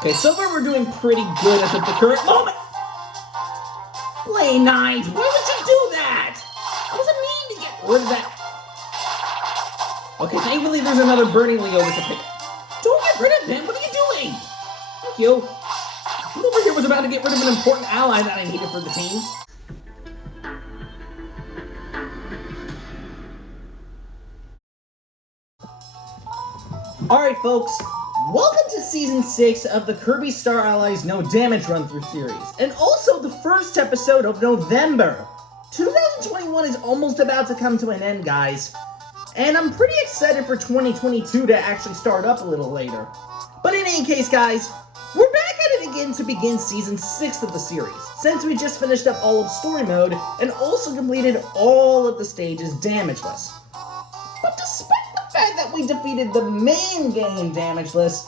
Okay, so far we're doing pretty good as of the current moment. Play 9, why would you do that? I wasn't mean to get rid of that. Okay, thankfully there's another burning Leo with the pick. Don't get rid of him, what are you doing? Thank you. Over here was about to get rid of an important ally that I needed for the team. Alright folks, welcome to Season 6 of the Kirby Star Allies No Damage Run-Through series, and also the first episode of November. 2021 is almost about to come to an end, guys, and I'm pretty excited for 2022 to actually start up a little later. But in any case, guys, we're back at it again to begin Season 6 of the series, since we just finished up all of Story Mode, and also completed all of the stages damageless. But despite the fact that we defeated the main game damageless,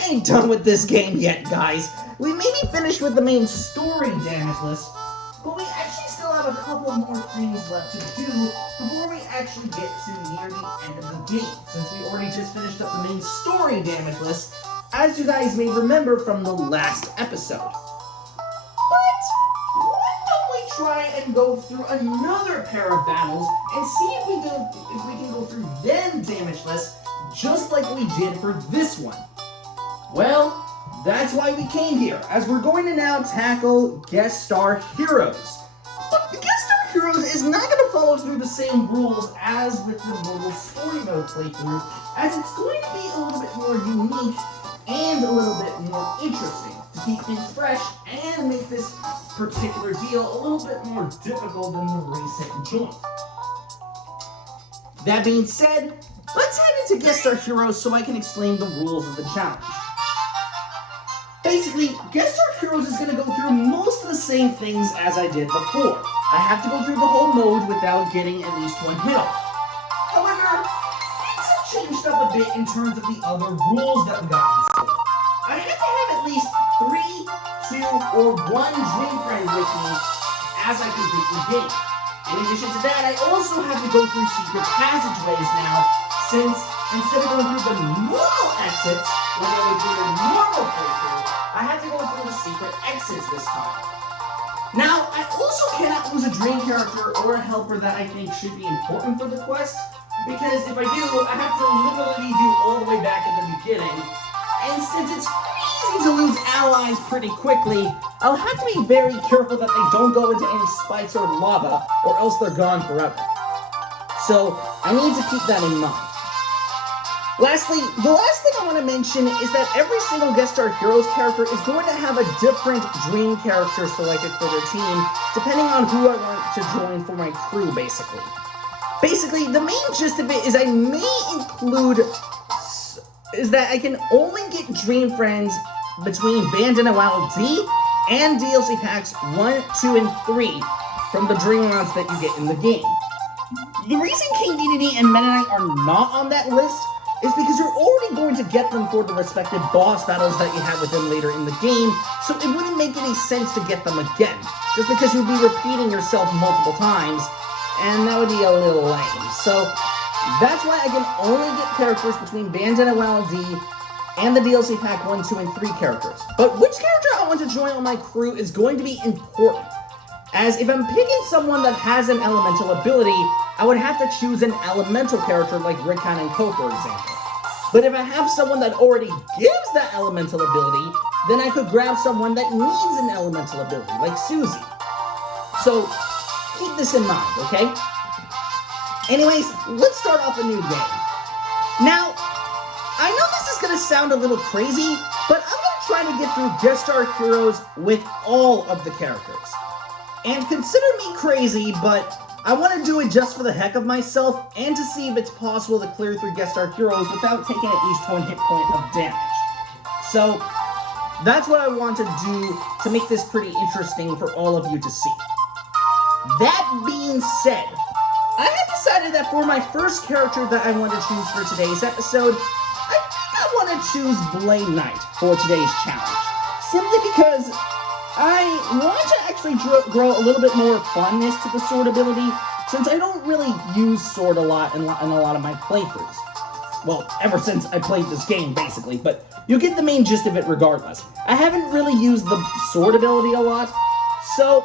we ain't done with this game yet, guys. We may be finished with the main story damageless, but we actually still have a couple more things left to do before we actually get to near the end of the game, since we already just finished up the main story damageless, as you guys may remember from the last episode. But why don't we try and go through another pair of battles and see if we can go through them damageless, just like we did for this one? Well, that's why we came here, as we're going to now tackle Guest Star Heroes. But the Guest Star Heroes is not going to follow through the same rules as with the normal story mode playthrough, as it's going to be a little bit more unique and a little bit more interesting to keep things fresh and make this particular deal a little bit more difficult than the recent joint. That being said, let's head into Guest Star Heroes so I can explain the rules of the challenge. Basically, Guest Star Heroes is going to go through most of the same things as I did before. I have to go through the whole mode without getting at least one hit off. However, things have changed up a bit in terms of the other rules that we got in store. I have to have at least 3, 2, or 1 Dream Friend with me as I complete the game. In addition to that, I also have to go through secret passageways now, since instead of going through the normal exits, when I would do the normal playthrough, I have to go through the secret exits this time. Now, I also cannot lose a dream character or a helper that I think should be important for the quest, because if I do, I have to literally do all the way back at the beginning, and since it's easy to lose allies pretty quickly, I'll have to be very careful that they don't go into any spikes or lava, or else they're gone forever. So, I need to keep that in mind. Lastly, the last thing I want to mention is that every single Guest Star Heroes character is going to have a different dream character selected for their team, depending on who I want to join for my crew, basically. Basically, the main gist of it is I may include is that I can only get Dream Friends between Band and a Wild D and DLC Packs 1, 2, and 3 from the Dream Rounds that you get in the game. The reason King Dedede and Meta Knight are not on that list is because you're already going to get them for the respective boss battles that you have with them later in the game, so it wouldn't make any sense to get them again, just because you'd be repeating yourself multiple times, and that would be a little lame. So that's why I can only get characters between Bandana Wild D and the DLC Pack 1, 2, and 3 characters. But which character I want to join on my crew is going to be important, as if I'm picking someone that has an elemental ability, I would have to choose an elemental character like Rickon and Ko, for example. But if I have someone that already gives that elemental ability, then I could grab someone that needs an elemental ability, like Susie. So, keep this in mind, okay? Anyways, let's start off a new game. Now, I know this is going to sound a little crazy, but I'm going to try to get through Guest Star Heroes with all of the characters. And consider me crazy, but I want to do it just for the heck of myself, and to see if it's possible to clear through Guest Star Heroes without taking at least 1 hit point of damage. So, that's what I want to do to make this pretty interesting for all of you to see. That being said, I have decided that for my first character that I want to choose for today's episode, I think I want to choose Blade Knight for today's challenge. Simply because I want to actually grow a little bit more funness to the sword ability, since I don't really use sword a lot in a lot of my playthroughs. Well, ever since I played this game, basically, but you get the main gist of it regardless. I haven't really used the sword ability a lot, so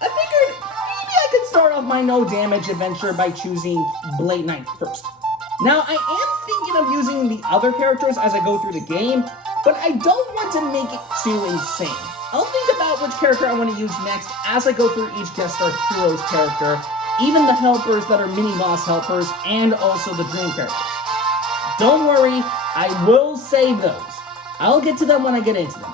I figured maybe I could start off my no damage adventure by choosing Blade Knight first. Now, I am thinking of using the other characters as I go through the game, but I don't want to make it too insane. I'll think about which character I want to use next as I go through each guest star hero's character, even the helpers that are mini-boss helpers, and also the dream characters. Don't worry, I will save those. I'll get to them when I get into them.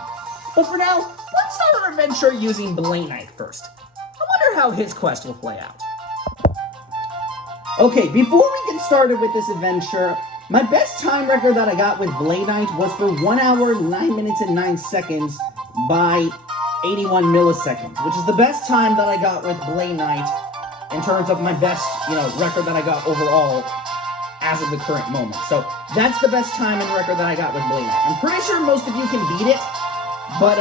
But for now, let's start our adventure using Blade Knight first. I wonder how his quest will play out. Okay, before we get started with this adventure, my best time record that I got with Blade Knight was for 1 hour, 9 minutes, and 9 seconds by 81 milliseconds, which is the best time that I got with Blade Knight in terms of my best, record that I got overall as of the current moment. So that's the best time and record that I got with Blade Knight. I'm pretty sure most of you can beat it, but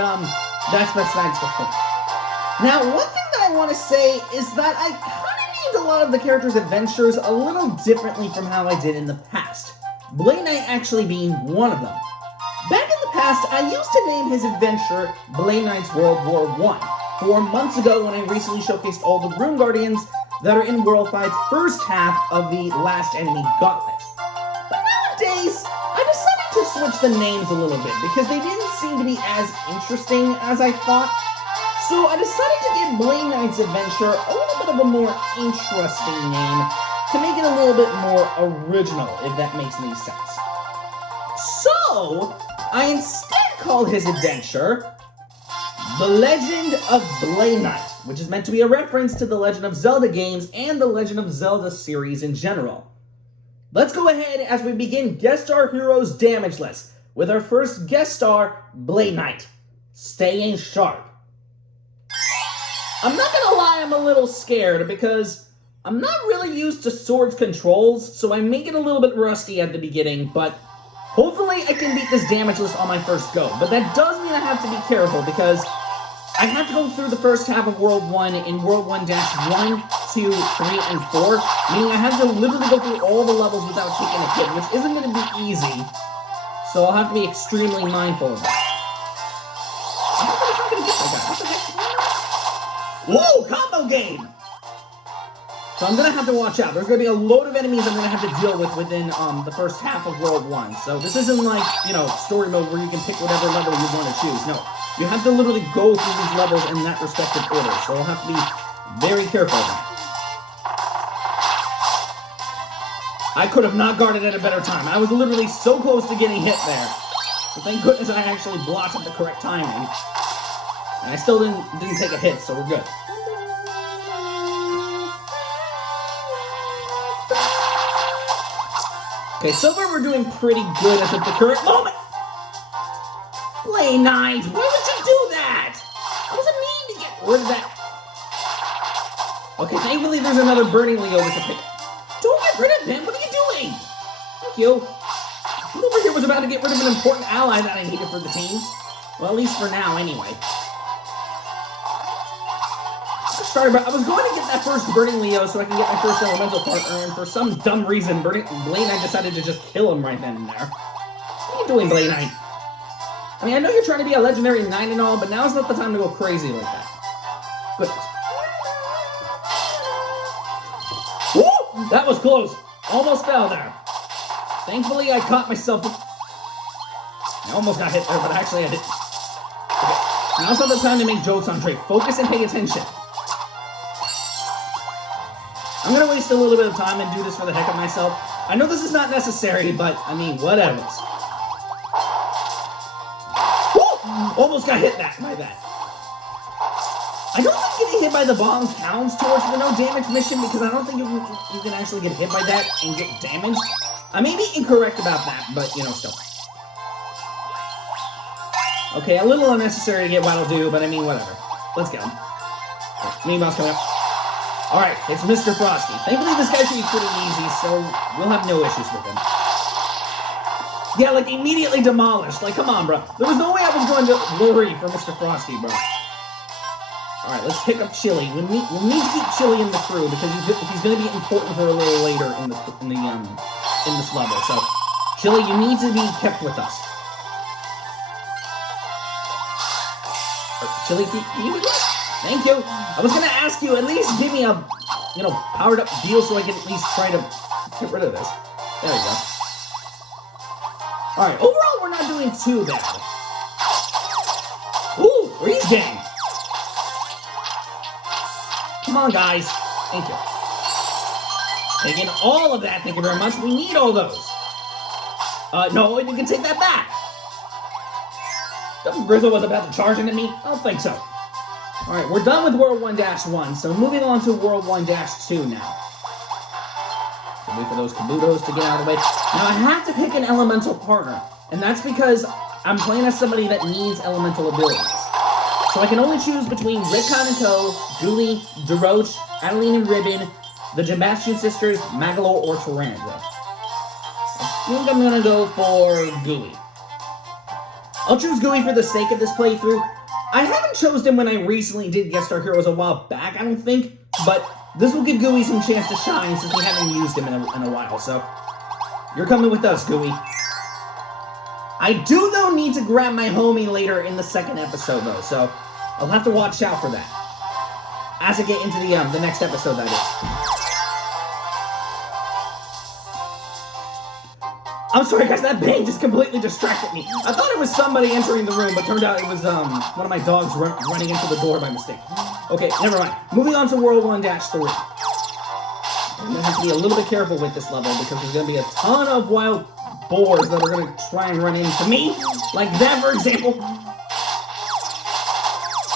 that's besides the point. Now, one thing that I want to say is that I kind of named a lot of the characters' adventures a little differently from how I did in the past. Blade Knight actually being one of them. Back in the past, I used to name his adventure Blade Knight's World War I. 4 months ago, when I recently showcased all the Rune Guardians that are in World 5's first half of the Last Enemy Gauntlet. But nowadays, I decided to switch the names a little bit because they didn't seem to be as interesting as I thought. So I decided to give Blade Knight's adventure a little bit of a more interesting name to make it a little bit more original, if that makes any sense. So, I instead called his adventure The Legend of Blade Knight, which is meant to be a reference to the Legend of Zelda games and the Legend of Zelda series in general. Let's go ahead as we begin Guest Star Heroes Damage List with our first guest star, Blade Knight. Staying sharp. I'm not gonna lie, I'm a little scared because I'm not really used to swords controls, so I may get a little bit rusty at the beginning, but hopefully I can beat this damage list on my first go. But that does mean I have to be careful because I have to go through the first half of World 1 in World 1-1, 2, 3, and 4, meaning I have to literally go through all the levels without taking a hit, which isn't going to be easy, so I'll have to be extremely mindful of that. I'm not going to get that guy. What the heck? Whoa, combo game! So I'm going to have to watch out. There's going to be a load of enemies I'm going to have to deal with within the first half of World 1. So this isn't like, story mode where you can pick whatever level you want to choose. No, you have to literally go through these levels in that respective order. So I'll have to be very careful of that. I could have not guarded at a better time. I was literally so close to getting hit there. So thank goodness I actually blocked at the correct timing. And I still didn't take a hit, so we're good. Okay, so far we're doing pretty good as of the current moment. Blade Knight, why would you do that? I wasn't mean to get rid of that. Okay, thankfully there's another Burning Leo with a pick. Don't get rid of him, what are you doing? Thank you. Who over here was about to get rid of an important ally that I needed for the team? Well, at least for now, anyway. Sorry, but I was going to get that first Burning Leo so I can get my first elemental partner, and for some dumb reason, Blade Knight decided to just kill him right then and there. What are you doing, Blade Knight? I mean, I know you're trying to be a legendary knight and all, but now's not the time to go crazy like that. Goodness. Woo! That was close. Almost fell there. Thankfully, I caught myself. I almost got hit there, but actually I didn't. Okay. Now's not the time to make jokes on Drake. Focus and pay attention. I'm gonna waste a little bit of time and do this for the heck of myself. I know this is not necessary, but, I mean, whatever. Woo! Almost got hit that, my bad. I don't think getting hit by the bomb counts towards the no damage mission because I don't think you can actually get hit by that and get damaged. I may be incorrect about that, but, still. Okay, a little unnecessary to get Waddle Doo, but I mean, whatever. Let's go. Mini-Boss coming up. Alright, it's Mr. Frosty. Thankfully, this guy should be pretty easy, so we'll have no issues with him. Yeah, like, immediately demolished. Like, come on, bro. There was no way I was going to worry for Mr. Frosty, bro. Alright, let's pick up Chili. We'll need to keep Chili in the crew, because he's going to be important for a little later in this level, so Chili, you need to be kept with us. Chili, can you be with us? Thank you. I was gonna ask you, at least give me a, powered up deal so I can at least try to get rid of this. There you go. Alright, overall we're not doing too bad. Ooh, freeze game. Come on, guys. Thank you. Taking all of that, thank you very much. We need all those. No, you can take that back. Grizzle was about to charge into me? I don't think so. Alright, we're done with World 1-1, so moving on to World 1-2 now. So wait for those Kabutos to get out of the way. Now I have to pick an elemental partner, and that's because I'm playing as somebody that needs elemental abilities. So I can only choose between Rickon and Co., Gooey, Deroche, Adeline and Ribbon, the Jambastion Sisters, Magalore, or Taranza. I think I'm gonna go for Gooey. I'll choose Gooey for the sake of this playthrough. I haven't chosen him when I recently did Guest Star Heroes a while back, I don't think, but this will give Gooey some chance to shine since we haven't used him in a while, so you're coming with us, Gooey. I do, though, need to grab my homie later in the second episode, though, so I'll have to watch out for that. As I get into the next episode, that is. I'm sorry, guys, that bang just completely distracted me. I thought it was somebody entering the room, but turned out it was one of my dogs running into the door by mistake. Okay, never mind. Moving on to World 1-3. I'm gonna have to be a little bit careful with this level because there's gonna be a ton of wild boars that are gonna try and run into me. Like that, for example.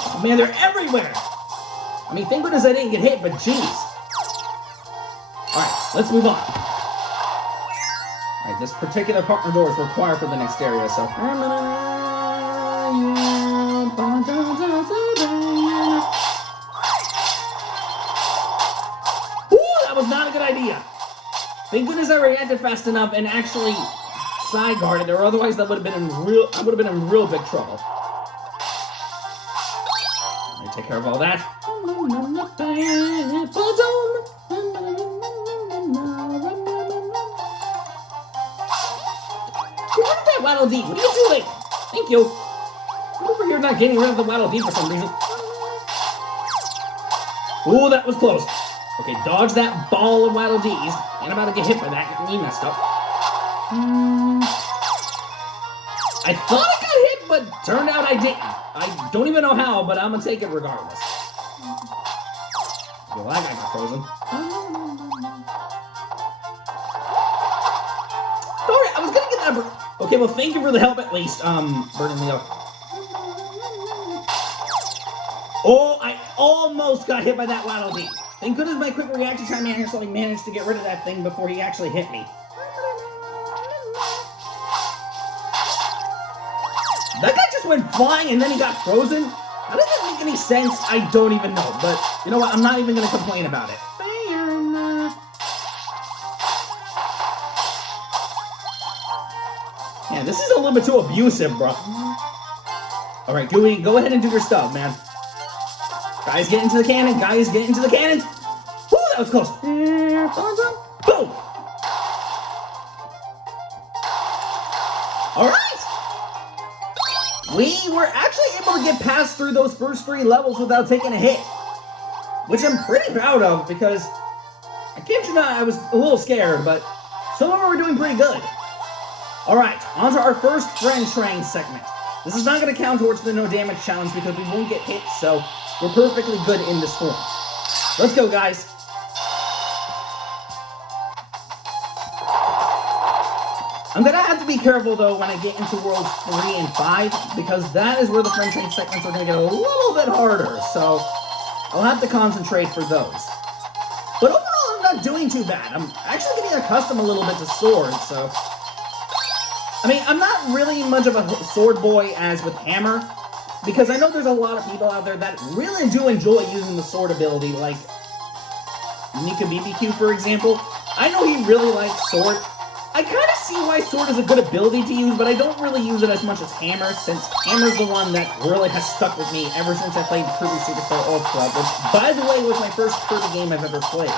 Oh man, they're everywhere! I mean, thank goodness I didn't get hit, but jeez. Alright, let's move on. Alright, this particular partner door is required for the next area, so... Ooh, that was not a good idea! Thank goodness I reacted fast enough and actually side guarded, or otherwise that would have been I would have been in real big trouble. Let me take care of all that. Waddle Dee, what are you doing? Thank you. I'm over here not getting rid of the Waddle Dee for some reason. Ooh, that was close. Okay, dodge that ball of Waddle Dees. Ain't about to get hit by that. You messed up. I thought I got hit, but turned out I didn't. I don't even know how, but I'm gonna take it regardless. Well, that guy got frozen. Alright, I was gonna get that. Okay, well, thank you for the help at least, Bert and Leo. Oh, I almost got hit by that Waddle Dee. Thank goodness my quick reaction time actually managed to get rid of that thing before he actually hit me. That guy just went flying and then he got frozen? How does that make any sense? I don't even know, but you know what? I'm not even going to complain about it. Yeah, this is a little bit too abusive, bro. Alright, Gooey, go ahead and do your stuff, man. Guys, get into the cannon. Guys, get into the cannons. Woo, that was close. Boom. Alright. We were actually able to get past through those first 3 levels without taking a hit. Which I'm pretty proud of because, I kid you not, I was a little scared, but so far we're doing pretty good. Alright, on to our first friend train segment. This is not going to count towards the no damage challenge because we won't get hit, so we're perfectly good in this form. Let's go, guys. I'm going to have to be careful, though, when I get into Worlds 3 and 5, because that is where the friend train segments are going to get a little bit harder, so I'll have to concentrate for those. But overall, I'm not doing too bad. I'm actually getting accustomed a little bit to swords, so... I mean, I'm not really much of a sword boy as with hammer, because I know there's a lot of people out there that really do enjoy using the sword ability, like Nika BBQ, for example. I know he really likes sword. I kind of see why sword is a good ability to use, but I don't really use it as much as hammer, since hammer's the one that really has stuck with me ever since I played Kirby Superstar Ultra, which, by the way, was my first Kirby game I've ever played.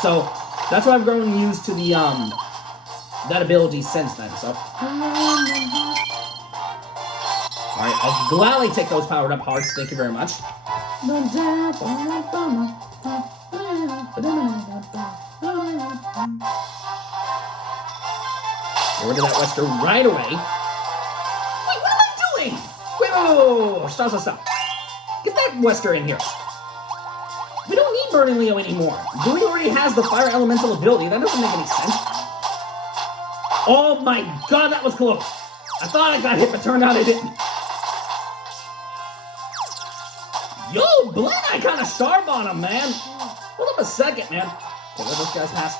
So, that's why I've grown used to the that ability since then, so. Alright, I'll gladly take those powered up hearts. Thank you very much. Get rid of that Wesker right away. Wait, what am I doing? Wait, whoa, stop. Get that Wesker in here. We don't need Burning Leo anymore. Gooey already has the Fire Elemental ability. That doesn't make any sense. Oh my god, that was close. I thought I got hit, but turned out I didn't. Yo, Blaine, I kind of starved on him, man. Hold up a second, man. Okay, let those guys pass.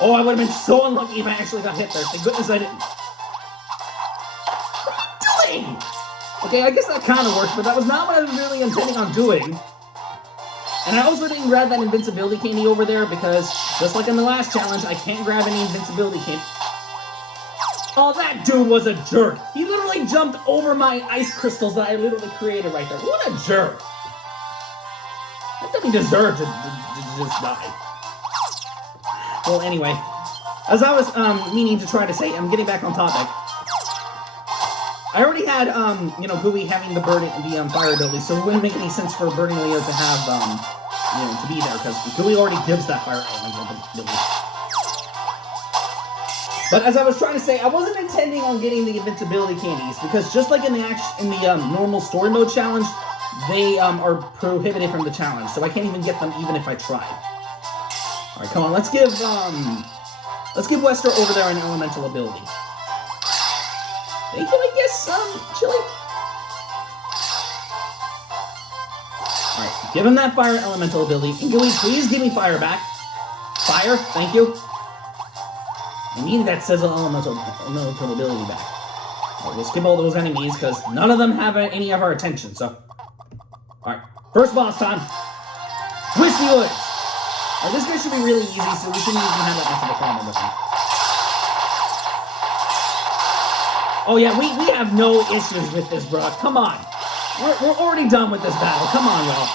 Oh, I would have been so unlucky if I actually got hit there. Thank goodness I didn't. What am I doing? Okay, I guess that kind of works, but that was not what I was really intending on doing. And I also didn't grab that invincibility candy over there because, just like in the last challenge, I can't grab any invincibility candy. Oh, that dude was a jerk. He literally jumped over my ice crystals that I literally created right there. What a jerk. I thought he deserved to just die. Well, anyway, as I was meaning to try to say, I'm getting back on topic. I already had, you know, Gooey having the fire ability, so it wouldn't make any sense for Burning Leo to have, you know, to be there, because Gooey already gives that fire elemental ability. But as I was trying to say, I wasn't intending on getting the invincibility candies, because just like in the normal story mode challenge, they are prohibited from the challenge, so I can't even get them even if I try. All right, come on, let's give Wester over there an elemental ability. Thank you, I guess, Chili. All right, give him that fire elemental ability. And Gooey, please give me fire back. Fire, thank you. I need that sizzle elemental ability back. Right, we'll skip all those enemies because none of them have any of our attention. So, all right, first boss time. Twisty Woods. All right, this guy should be really easy, so we shouldn't even have that much of a problem with him. Oh yeah, we have no issues with this, bro. Come on, we're already done with this battle. Come on, y'all.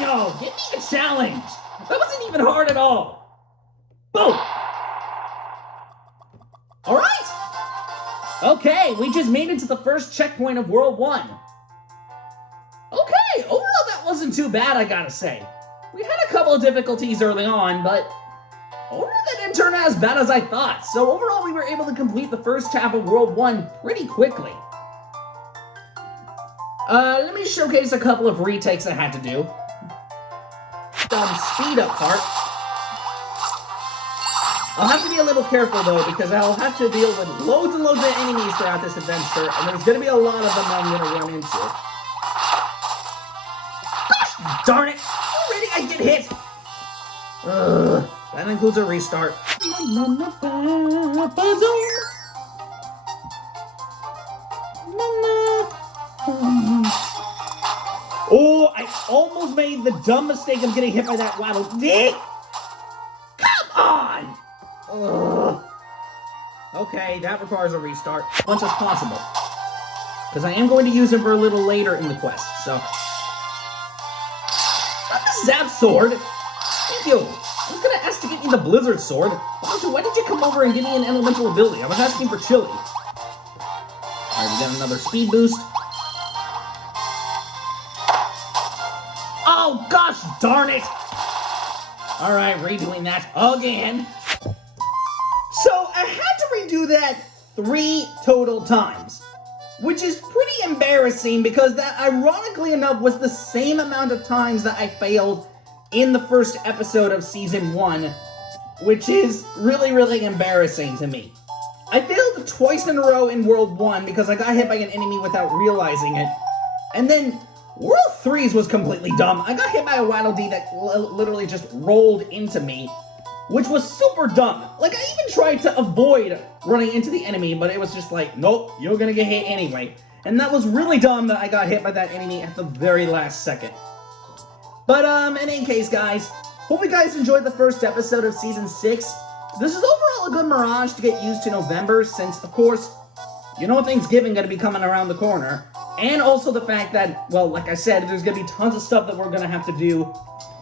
Yo, give me a challenge. That wasn't even hard at all. Boom. All right. Okay, we just made it to the first checkpoint of World 1. Okay, overall that wasn't too bad, I gotta say. We had a couple of difficulties early on, but overall that didn't turn out as bad as I thought. So overall we were able to complete the first half of World 1 pretty quickly. Let me showcase a couple of retakes I had to do. Speed up part. I'll have to be a little careful though, because I'll have to deal with loads and loads of enemies throughout this adventure, and there's gonna be a lot of them I'm gonna run into. Gosh darn it! Already I get hit! Ugh, that includes a restart. Oh, I almost made the dumb mistake of getting hit by that Waddle Dee! Come on! Ugh. Okay, that requires a restart. As much as possible. Because I am going to use him for a little later in the quest, so. Not the Zap Sword! Thank you! I was gonna ask to get you the Blizzard Sword. Why did you come over and give me an elemental ability? I was asking for Chili. Alright, we got another speed boost. Oh, gosh darn it! Alright, redoing that again. So, I had to redo that 3 total times. Which is pretty embarrassing because that, ironically enough, was the same amount of times that I failed in the first episode of Season 1. Which is really, really embarrassing to me. I failed twice in a row in World 1 because I got hit by an enemy without realizing it. And then World 3's was completely dumb. I got hit by a Waddle Dee that literally just rolled into me, which was super dumb. Like, I even tried to avoid running into the enemy, but it was just like, nope, you're gonna get hit anyway. And that was really dumb that I got hit by that enemy at the very last second. But, in any case, guys, hope you guys enjoyed the first episode of Season 6. This is overall a good mirage to get used to November, since, of course, you know Thanksgiving gonna be coming around the corner. And also the fact that, well, like I said, there's going to be tons of stuff that we're going to have to do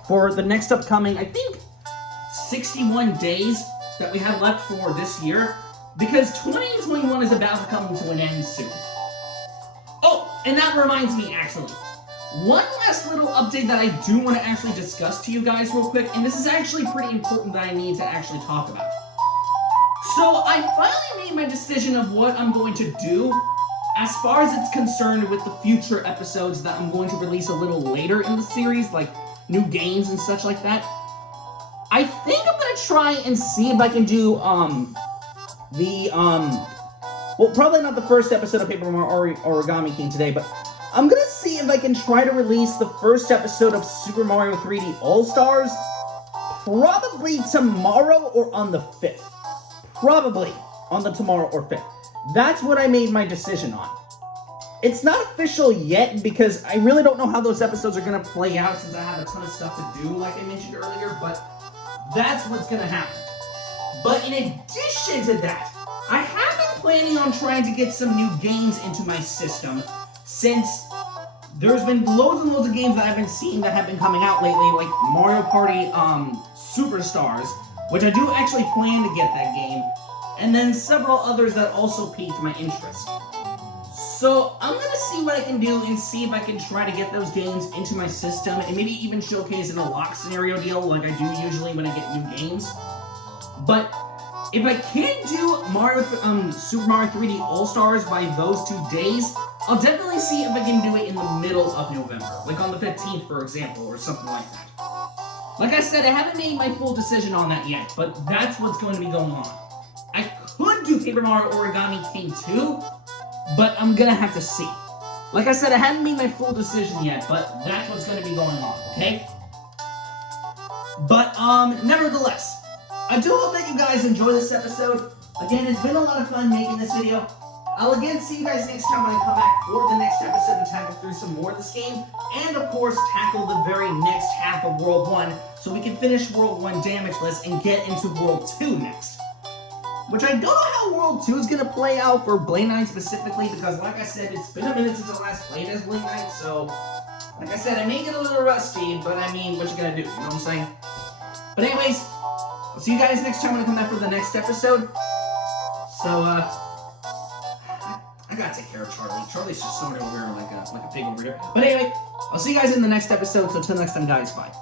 for the next upcoming, I think, 61 days that we have left for this year, because 2021 is about to come to an end soon. Oh, and that reminds me, actually, one last little update that I do want to actually discuss to you guys real quick, and this is actually pretty important that I need to actually talk about. So, I finally made my decision of what I'm going to do as far as it's concerned with the future episodes that I'm going to release a little later in the series, like new games and such like that. I think I'm gonna try and see if I can do, well, probably not the first episode of Paper Mario Origami King today, but I'm gonna see if I can try to release the first episode of Super Mario 3D All-Stars probably tomorrow or on the 5th. Probably on the tomorrow or 5th. That's what I made my decision on. It's not official yet because I really don't know how those episodes are going to play out since I have a ton of stuff to do, like I mentioned earlier, but that's what's going to happen. But in addition to that, I have been planning on trying to get some new games into my system since there's been loads and loads of games that I've been seeing that have been coming out lately, like Mario Party Superstars, which I do actually plan to get that game, and then several others that also piqued my interest. So I'm gonna see what I can do and see if I can try to get those games into my system and maybe even showcase in a lock scenario deal like I do usually when I get new games. But if I can't do Super Mario 3D All-Stars by those 2 days, I'll definitely see if I can do it in the middle of November, like on the 15th, for example, or something like that. Like I said, I haven't made my full decision on that yet, but that's what's going to be going on. I could do Paper Mario Origami King 2, but I'm gonna have to see. Like I said, I haven't made my full decision yet, but that's what's gonna be going on, okay? But, nevertheless, I do hope that you guys enjoy this episode. Again, it's been a lot of fun making this video. I'll again see you guys next time when I come back for the next episode and tackle through some more of this game. And, of course, tackle the very next half of World 1 so we can finish World 1 damageless and get into World 2 next. Which I don't know how World 2 is going to play out for Blade Knight specifically, because like I said, it's been a minute since I last played as Blade Knight, so like I said, I may get a little rusty, but I mean, what you gonna do, you know what I'm saying? But anyways, I'll see you guys next time when I come back for the next episode. So, I gotta take care of Charlie. Charlie's just sort of over here like a pig over here. But anyway, I'll see you guys in the next episode, so until next time, guys, bye.